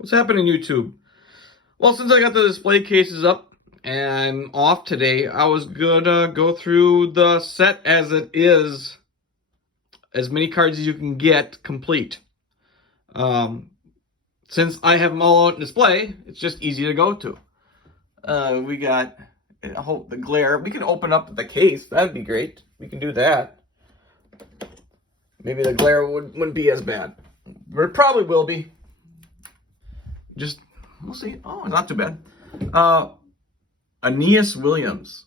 What's happening, YouTube? Well, since I got the display cases up and off today, I was gonna go through the set as it is, as many cards as you can get complete. Since I have them all out in display, it's just easy to go to. We got, I hope the glare. We can open up the case. That'd be great. We can do that. Maybe the glare wouldn't be as bad. But it probably will be. Just, we'll see. Oh, not too bad. Aeneas Williams.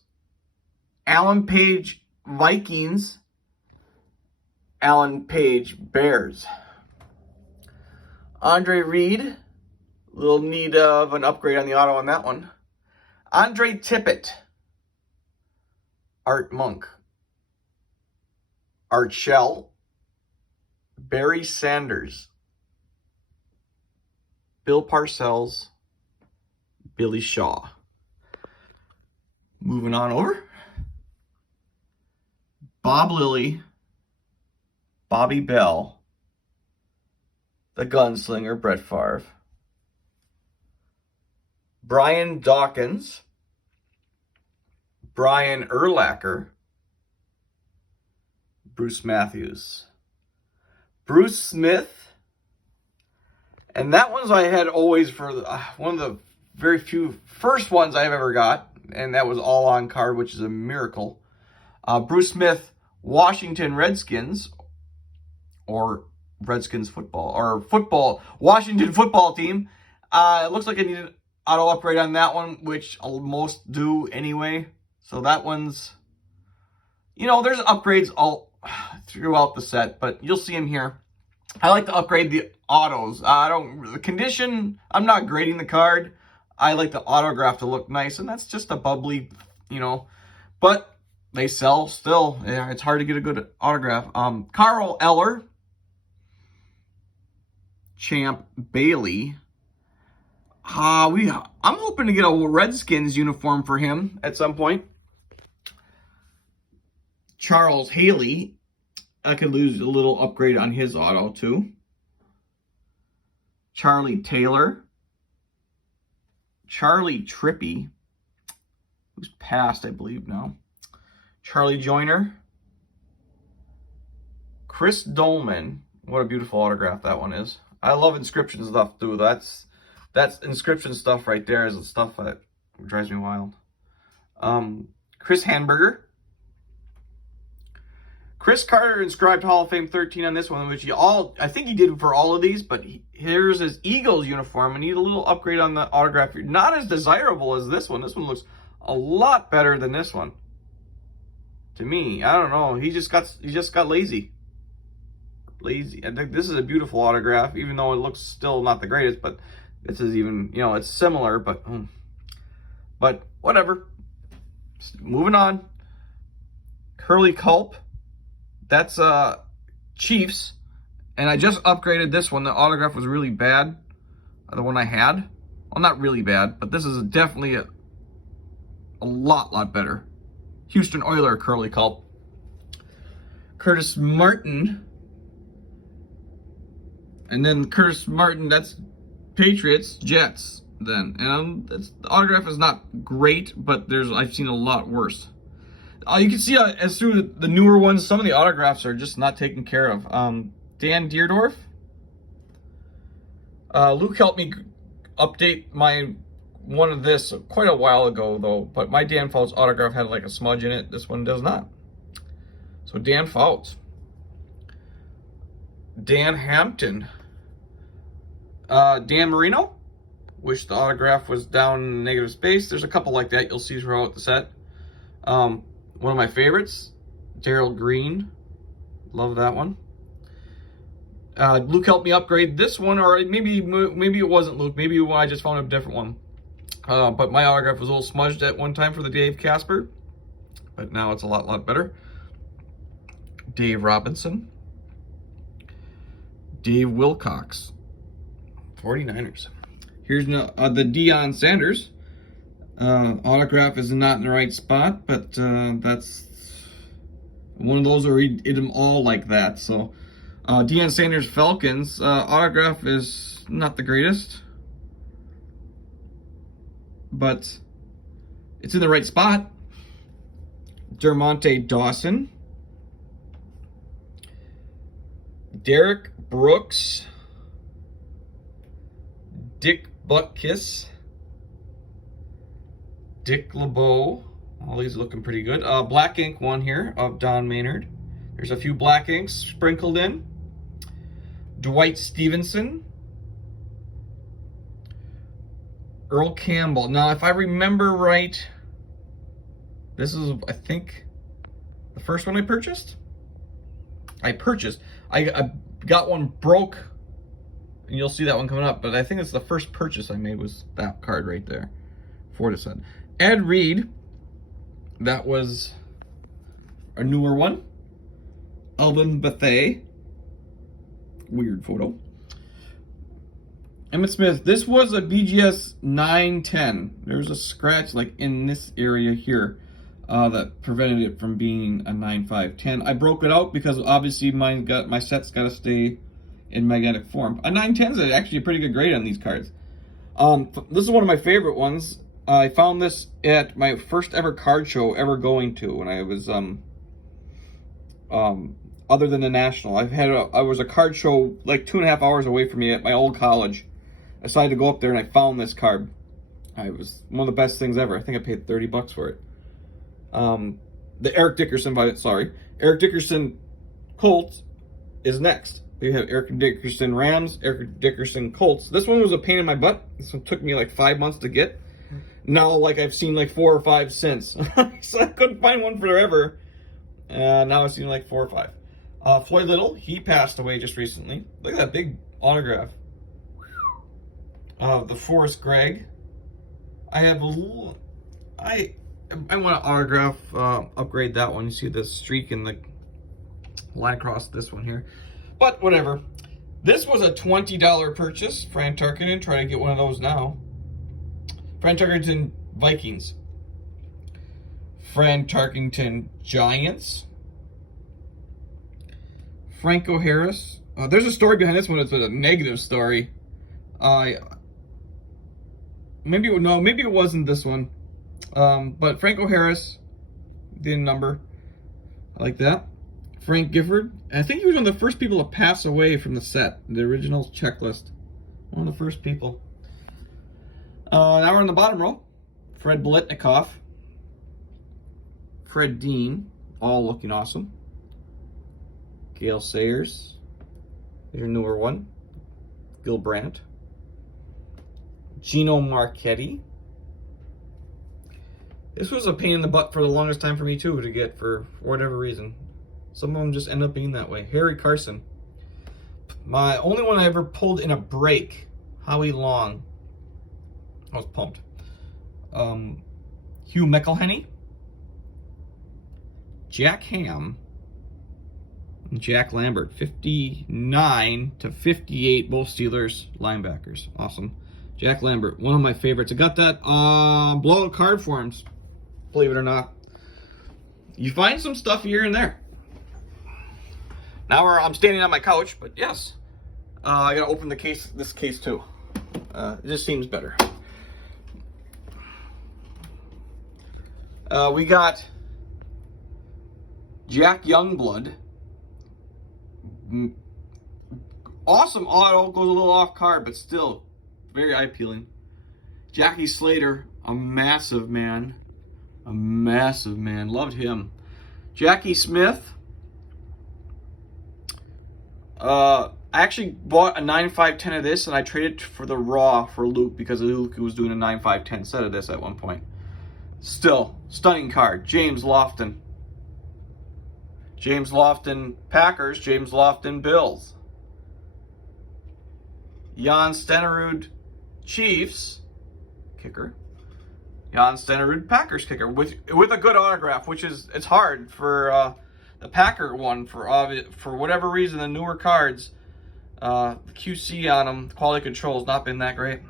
Alan Page Vikings. Alan Page Bears. Andre Reed. Little need of an upgrade on the auto on that one. Andre Tippett. Art Monk. Art Shell. Barry Sanders. Bill Parcells, Billy Shaw. Moving on over. Bob Lilly, Bobby Bell, the Gunslinger, Brett Favre. Brian Dawkins, Brian Urlacher, Bruce Matthews. Bruce Smith. And that one's I had always for one of the very few first ones I've ever got. And that was all on card, which is a miracle. Bruce Smith, Washington Redskins. Or Redskins football. Or Washington football team. It looks like I need an auto upgrade on that one, which most do anyway. So that one's, you know, there's upgrades all throughout the set, but you'll see them here. I like to upgrade the autos. The condition, I'm not grading the card. I like the autograph to look nice, and that's just a bubbly, you know. But they sell still. Yeah, it's hard to get a good autograph. Carl Eller. Champ Bailey. I'm hoping to get a Redskins uniform for him at some point. Charles Haley. I could lose a little upgrade on his auto, too. Charlie Taylor. Charlie Trippy, who's passed, I believe, now. Charlie Joyner. Chris Dolman. What a beautiful autograph that one is. I love inscription stuff, too. That's inscription stuff right there is the stuff that drives me wild. Chris Hamburger. Chris Carter inscribed Hall of Fame 13 on this one, which I think he did for all of these, but here's his Eagles uniform. I need a little upgrade on the autograph. Not as desirable as this one. This one looks a lot better than this one. To me, I don't know. He just got lazy. Lazy. I think this is a beautiful autograph, even though it looks still not the greatest, but this is even, you know, it's similar, but whatever. Moving on. Curly Culp. That's Chiefs, and I just upgraded this one. The autograph was really bad, the one I had. Well, not really bad, but this is definitely a lot better. Houston Oiler Curly Culp. Curtis Martin. And then Curtis Martin, that's Patriots, Jets then. And the autograph is not great, but I've seen a lot worse. You can see as through the newer ones, some of the autographs are just not taken care of. Dan Deerdorf. Luke helped me update my one of this quite a while ago, though. But my Dan Fouts autograph had like a smudge in it. This one does not. So Dan Fouts. Dan Hampton. Dan Marino. Wish the autograph was down in negative space. There's a couple like that you'll see throughout the set. One of my favorites, Daryl Green. Love that one. Luke helped me upgrade this one, or maybe it wasn't Luke. Maybe I just found a different one. But my autograph was a little smudged at one time for the Dave Casper. But now it's a lot better. Dave Robinson. Dave Wilcox. 49ers. Here's the Deion Sanders. Autograph is not in the right spot, but that's one of those where he did them all like that. So Deion Sanders Falcons autograph is not the greatest. but it's in the right spot. Dermonte Dawson, Derek Brooks, Dick Butkus, Dick LeBeau. All these are looking pretty good. Black ink one here of Don Maynard. There's a few black inks sprinkled in. Dwight Stevenson, Earl Campbell. Now, if I remember right, this is, I think, the first one I purchased. I got one broke, and you'll see that one coming up, but I think it's the first purchase I made was that card right there. Fortisad. Ed Reed, that was a newer one. Alvin Bethea, weird photo. Emmett Smith, this was a BGS 910. There's a scratch like in this area here that prevented it from being a 9510. I broke it out because obviously my set's got to stay in magnetic form. A 910 is actually a pretty good grade on these cards. This is one of my favorite ones. I found this at my first ever card show ever going to when I was other than the National. I was a card show like 2.5 hours away from me at my old college. I decided to go up there and I found this card. It was one of the best things ever. I think I paid $30 for it. The Eric Dickerson Colts is next. We have Eric Dickerson Rams, Eric Dickerson Colts. This one was a pain in my butt. This one took me like 5 months to get. Now, like, I've seen like 4 or 5 since. So I couldn't find one forever. Now I've seen like 4 or 5. Floyd Little, he passed away just recently. Look at that big autograph. The Forrest Gregg. I want to autograph, upgrade that one. You see the streak in the line across this one here. But whatever. This was a $20 purchase. Fran Tarkenton, try to get one of those now. Fran Tarkenton Vikings. Fran Tarkenton Giants. Franco Harris. There's a story behind this one. It's a negative story. Maybe it wasn't this one. But Franco Harris, the number. I like that. Frank Gifford. And I think he was one of the first people to pass away from the set. The original checklist. One of the first people. Now we're in the bottom row. Fred Biletnikoff. Fred Dean. All looking awesome. Gale Sayers. There's a newer one. Gil Brandt. Gino Marchetti. This was a pain in the butt for the longest time for me too to get for whatever reason. Some of them just end up being that way. Harry Carson. My only one I ever pulled in a break. Howie Long. I was pumped. Hugh McElhenney. Jack Ham. And Jack Lambert. 59 to 58, both Steelers linebackers. Awesome. Jack Lambert, one of my favorites. I got that blowout card forms, believe it or not. You find some stuff here and there. Now I'm standing on my couch, but yes. I gotta open this case too. It just seems better. We got Jack Youngblood. Awesome auto, goes a little off card, but still very eye-appealing. Jackie Slater, a massive man. Loved him. Jackie Smith. I actually bought a 9.510 of this, and I traded for the raw for Luke because Luke was doing a 9.510 set of this at one point. Still, stunning card. James Lofton. James Lofton Packers. James Lofton Bills. Jan Stenerud Chiefs kicker. Jan Stenerud Packers kicker with a good autograph, which is it's hard for the Packer one for whatever reason the newer cards, the QC on them, the quality control has not been that great.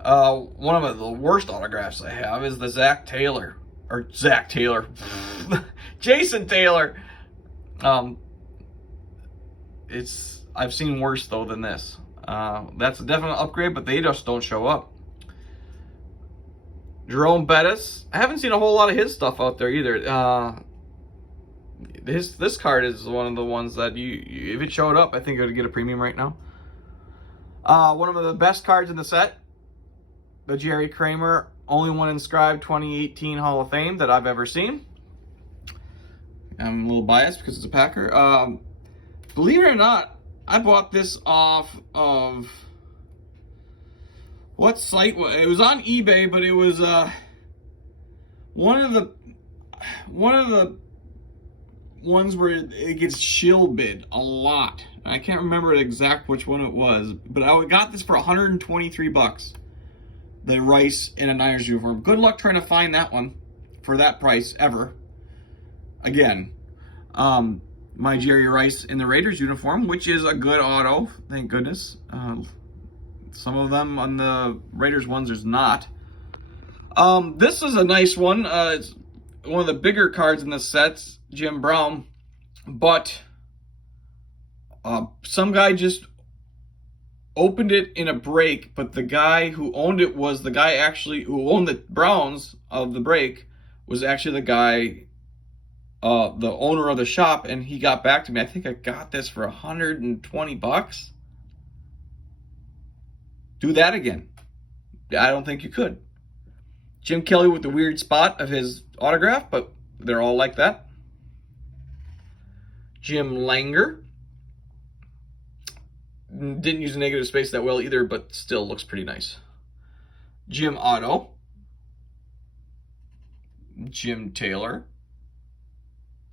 One of the worst autographs I have is the Jason Taylor. I've seen worse though than this. That's a definite upgrade, but they just don't show up. Jerome Bettis. I haven't seen a whole lot of his stuff out there either. This card is one of the ones that if it showed up, I think it would get a premium right now. One of the best cards in the set, the Jerry Kramer, only one inscribed 2018 Hall of Fame that I've ever seen. I'm a little biased because it's a Packer. Believe it or not, I bought this off of what site? It was on eBay, but it was one of the ones where it gets shill bid a lot. I can't remember exact which one it was, but I got this for 123 bucks. The Rice in a Niners uniform. Good luck trying to find that one for that price ever. Again, my Jerry Rice in the Raiders uniform, which is a good auto, thank goodness. Some of them on the Raiders ones there's not. This is a nice one. It's one of the bigger cards in the sets, Jim Brown, but some guy just opened it in a break, but the guy who owned it was the guy actually who owned the Browns of the break was actually the guy, the owner of the shop, and he got back to me. I think I got this for 120 bucks. Do that again. I don't think you could. Jim Kelly with the weird spot of his autograph, but they're all like that. Jim Langer. Didn't use a negative space that well either, but still looks pretty nice. Jim Otto. Jim Taylor.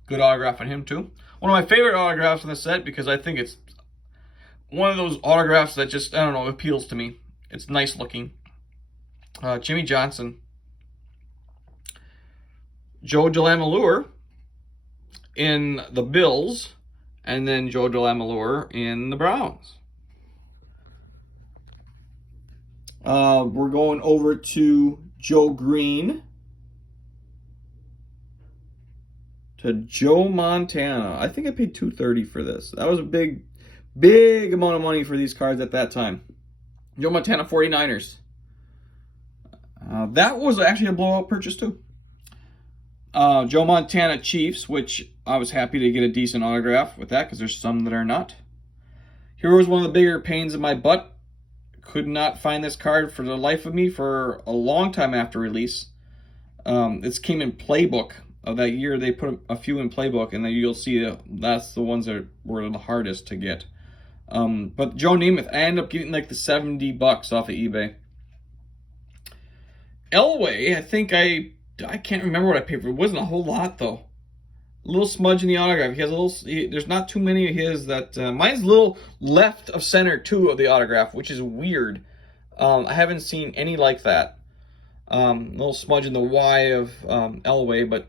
Good autograph on him too. One of my favorite autographs in the set because I think it's one of those autographs that just, I don't know, appeals to me. It's nice looking. Jimmy Johnson. Joe DeLamielleure in the Bills, and then Joe DeLamielleure in the Browns. We're going over to Joe Green to Joe Montana. I think I paid $230 for this. That was a big amount of money for these cards at that time. Joe Montana 49ers. That was actually a blowout purchase too. Joe Montana Chiefs, which I was happy to get a decent autograph with that because there's some that are not. Here was one of the bigger pains in my butt. Could not find this card for the life of me for a long time after release. This came in Playbook of that year. They put a few in Playbook, and then you'll see that's the ones that were the hardest to get. But Joe Namath, I ended up getting like the 70 bucks off of eBay. Elway, I think I can't remember what I paid for. It wasn't a whole lot though. A little smudge in the autograph. He has a little. There's not too many of his that. Mine's a little left of center too of the autograph, which is weird. I haven't seen any like that. A little smudge in the Y of Elway, but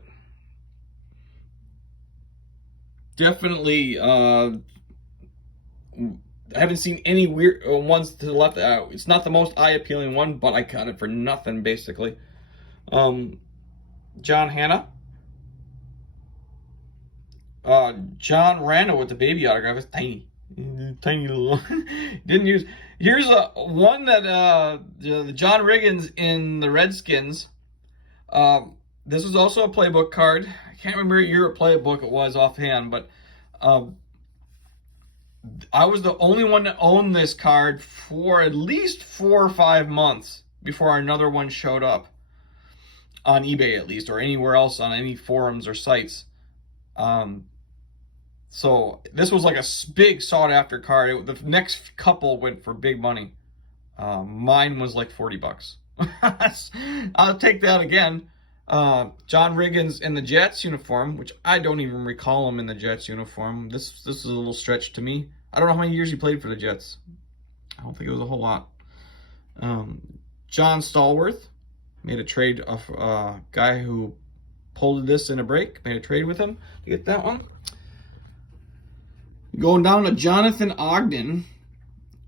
definitely. I haven't seen any weird ones to the left. It's not the most eye-appealing one, but I got it for nothing basically. John Hanna. John Randall with the baby autograph. It's tiny little. Didn't use. Here's one that the John Riggins in the Redskins. This was also a Playbook card. I can't remember what year of Playbook it was offhand, but I was the only one to own this card for at least 4 or 5 months before another one showed up on eBay, at least, or anywhere else on any forums or sites. So this was like a big sought after card. The next couple went for big money. Mine was like 40 bucks. I'll take that again. John Riggins in the Jets uniform, which I don't even recall him in the Jets uniform. This is a little stretch to me. I don't know how many years he played for the Jets. I don't think it was a whole lot. John Stallworth made a trade of a guy who pulled this in a break. Made a trade with him to get that one. Going down to Jonathan Ogden.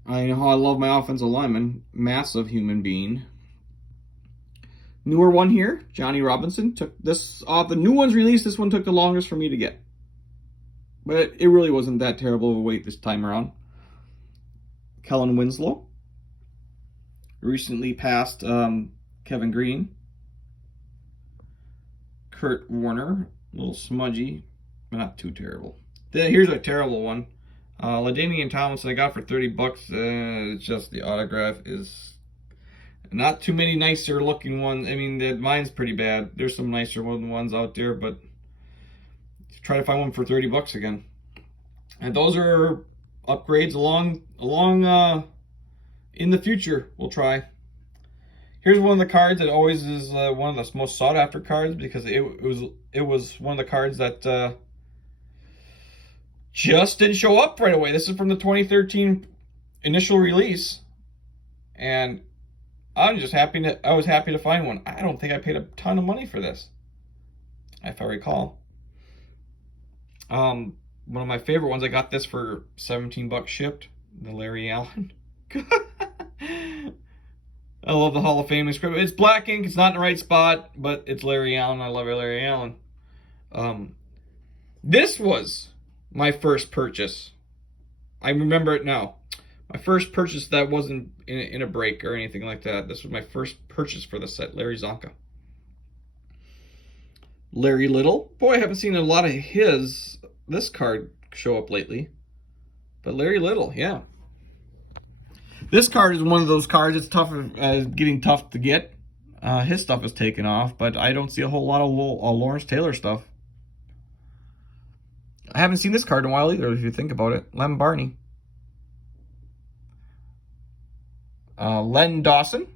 I know how I love my offensive lineman. Massive human being. Newer one here. Johnny Robinson. Took this off. The new one's released. This one took the longest for me to get. But it really wasn't that terrible of a wait this time around. Kellen Winslow. Recently passed Kevin Green. Kurt Warner. A little smudgy, but not too terrible. Then here's a terrible one. LaDainian Tomlinson I got for 30 bucks. It's just the autograph is not too many nicer looking ones. I mean, mine's pretty bad. There's some nicer ones out there, but try to find one for 30 bucks again. And those are upgrades along in the future. We'll try. Here's one of the cards that always is one of the most sought after cards because it was one of the cards that just didn't show up right away. This is from the 2013 initial release, and I was happy to find one. I don't think I paid a ton of money for this, if I recall. One of my favorite ones, I got this for 17 bucks shipped, the Larry Allen. I love the Hall of Fame script. It's black ink, it's not in the right spot, but it's Larry Allen. I love Larry Allen. This was my first purchase. I remember it now. My first purchase that wasn't in a break or anything like that. This was my first purchase for the set, Larry Zonka. Larry Little. Boy, I haven't seen a lot of this card show up lately. But Larry Little, yeah. This card is one of those cards. It's getting tough to get. His stuff is taken off, but I don't see a whole lot of Lawrence Taylor stuff. I haven't seen this card in a while either, if you think about it. Lem Barney. Len Dawson.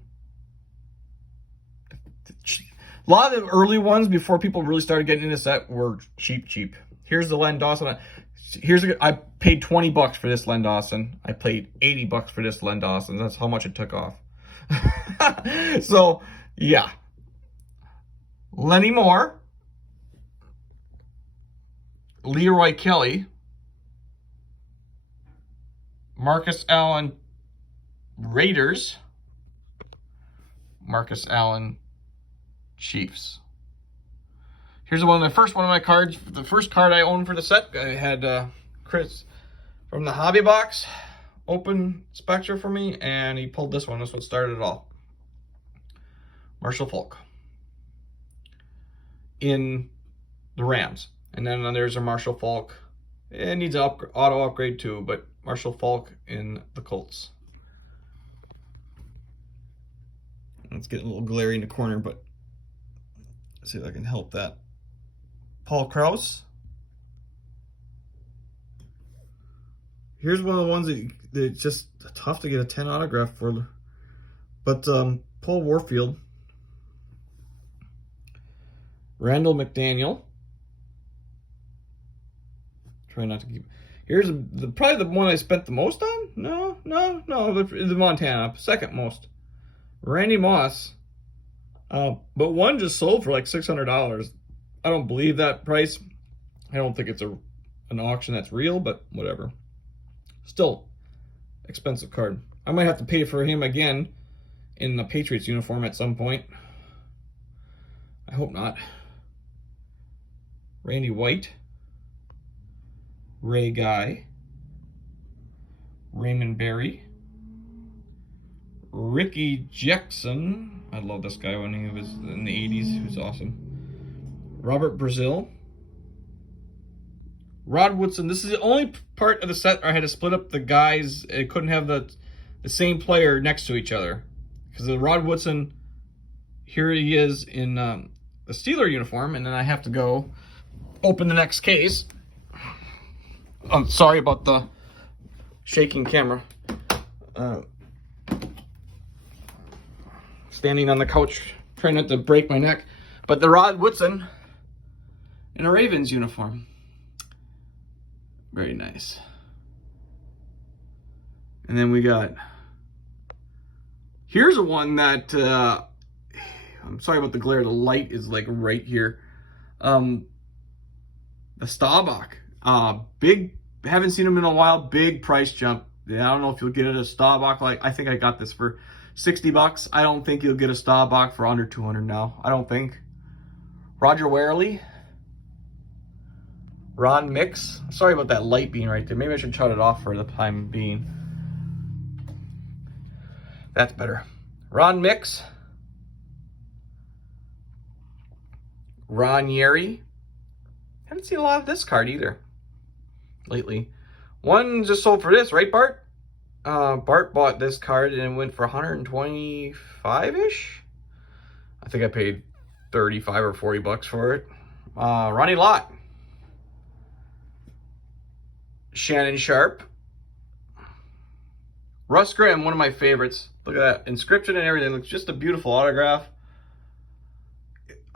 A lot of the early ones, before people really started getting into set, were cheap. Here's the Len Dawson. I paid 20 bucks for this Len Dawson. I paid 80 bucks for this Len Dawson. That's how much it took off. So, yeah. Lenny Moore. Leroy Kelly. Marcus Allen Raiders. Marcus Allen Chiefs. Here's one of my cards. The first card I owned for the set. I had Chris from the Hobby Box open Spectra for me, and he pulled this one. This one started it all. Marshall Faulk in the Rams. And then there's a Marshall Faulk. It needs an auto upgrade too, but Marshall Faulk in the Colts. It's getting a little glary in the corner, but let's see if I can help that. Paul Krause. Here's one of the ones that just tough to get a 10 autograph for. But Paul Warfield. Randall McDaniel. Try not to keep. Here's probably the one I spent the most on. No. The Montana, second most. Randy Moss. But one just sold for like $600. I don't believe that price. I don't think it's an auction that's real, but whatever. Still, expensive card. I might have to pay for him again in the Patriots uniform at some point. I hope not. Randy White. Ray Guy. Raymond Berry. Ricky Jackson. I love this guy when he was in the 80s. He was awesome. Robert Brazil. Rod Woodson. This is the only part of the set where I had to split up the guys. I couldn't have the same player next to each other. Because the Rod Woodson, here he is in the Steeler uniform, and then I have to go open the next case. I'm sorry about the shaking camera. Standing on the couch, trying not to break my neck. But the Rod Woodson in a Ravens uniform. Very nice. And then we got, here's a one that, I'm sorry about the glare, the light is like right here. The Staubach, big, haven't seen him in a while, big price jump. Yeah, I don't know if you'll get it a Staubach, I think I got this for 60 bucks. I don't think you'll get a Staubach for under 200 now. I don't think. Roger Warley. Ron Mix. Sorry about that light being right there. Maybe I should shut it off for the time being. That's better. Ron Mix. Ranieri. Haven't seen a lot of this card either lately. One just sold for this, right, Bart? Bart bought this card and it went for 125-ish. I think I paid 35 or 40 bucks for it. Ronnie Lott. Shannon Sharp. Russ Grimm, one of my favorites. Look at that. Inscription and everything. Looks just a beautiful autograph.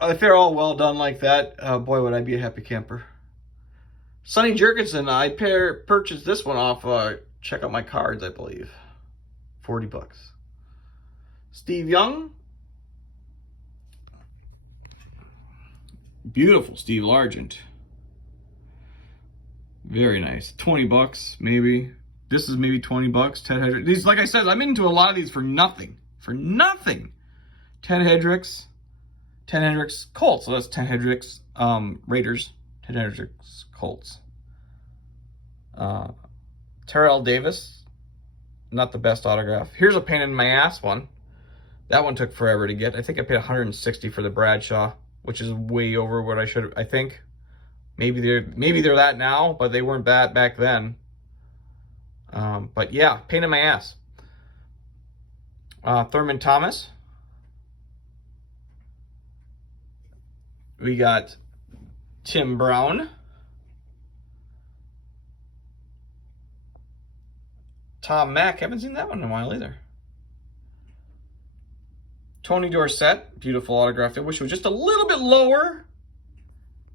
If they're all well done like that, boy, would I be a happy camper. Sonny Jurgensen, I purchased this one off Check Out My Cards, I believe. 40 bucks. Steve Young. Beautiful Steve Largent. Very nice. 20 bucks, maybe. This is maybe 20 bucks. Ted Hendricks. These, like I said, I'm into a lot of these for nothing. For nothing. Ted Hendricks. Ted Hendricks Colts. So that's Ted Hendricks Raiders. Ted Hendricks Colts. Terrell Davis. Not the best autograph. Here's a pain in my ass one. That one took forever to get. I think I paid $160 for the Bradshaw, which is way over what I should have. I think. Maybe they're that now, but they weren't that back then. But yeah, pain in my ass. Thurman Thomas. We got Tim Brown. Tom Mack. Haven't seen that one in a while either. Tony Dorsett. Beautiful autograph. I wish it was just a little bit lower.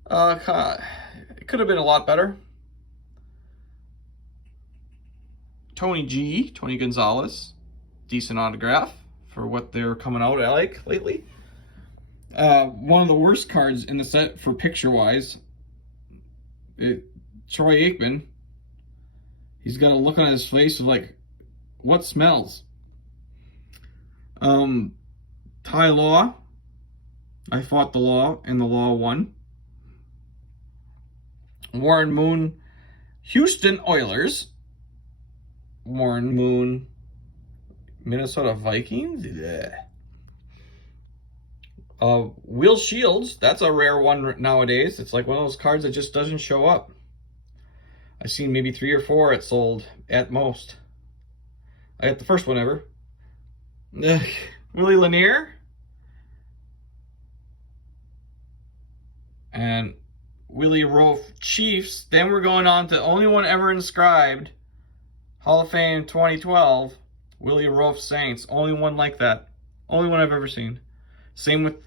It could have been a lot better. Tony Gonzalez. Decent autograph for what they're coming out like lately. One of the worst cards in the set for picture-wise. Troy Aikman. He's got a look on his face of like, what smells? Ty Law. I fought the law, and the law won. Warren Moon. Houston Oilers. Warren Moon. Minnesota Vikings. Yeah. Will Shields. That's a rare one nowadays. It's like one of those cards that just doesn't show up. I've seen maybe 3 or 4 it sold at most. I got the first one ever. Willie Lanier. And Willie Roaf Chiefs. Then we're going on to only one ever inscribed. Hall of Fame 2012. Willie Roaf Saints. Only one like that. Only one I've ever seen. Same with,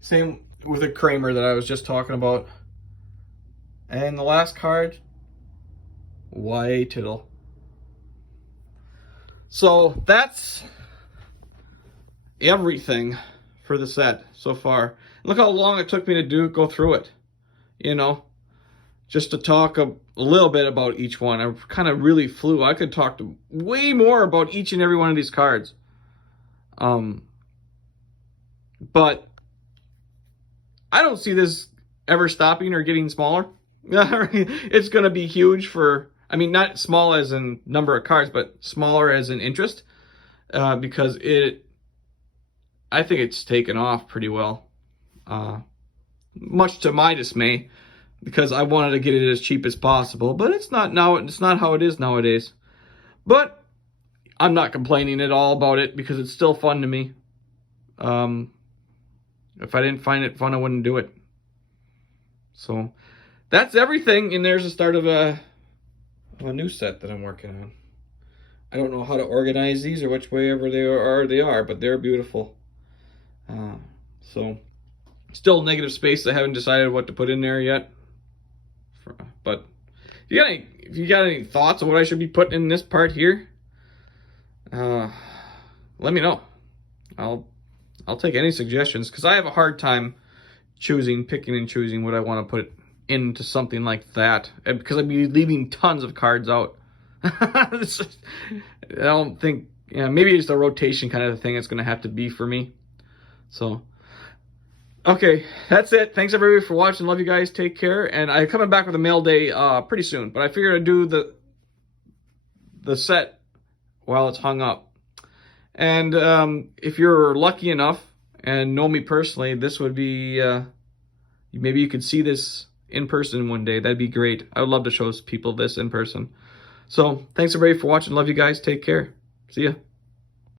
same with the Kramer that I was just talking about. And the last card, Y Tittle. So that's everything for the set so far. Look how long it took me to go through it. Just to talk a little bit about each one. I kind of really flew. I could talk way more about each and every one of these cards. But I don't see this ever stopping or getting smaller. It's going to be huge for, not small as in number of cards, but smaller as in interest, because I think it's taken off pretty well, much to my dismay, because I wanted to get it as cheap as possible, but it's not now. It's not how it is nowadays. But I'm not complaining at all about it because it's still fun to me. If I didn't find it fun, I wouldn't do it. So that's everything, and there's the start of a new set that I'm working on. I don't know how to organize these or which way ever they are, but they're beautiful. So still negative space. I haven't decided what to put in there yet. But if you got any thoughts on what I should be putting in this part here, let me know. I'll take any suggestions, because I have a hard time picking and choosing what I want to put into something like that, because I'd be leaving tons of cards out. I don't think, maybe it's a rotation kind of thing it's going to have to be for me. So, okay, that's it. Thanks everybody for watching. Love you guys. Take care. And I'm coming back with a mail day pretty soon, but I figured I'd do the set while it's hung up. And if you're lucky enough and know me personally, this would be, maybe you could see this in person one day. That'd be great. I would love to show people this in person. So thanks everybody for watching. Love you guys. Take care. See ya.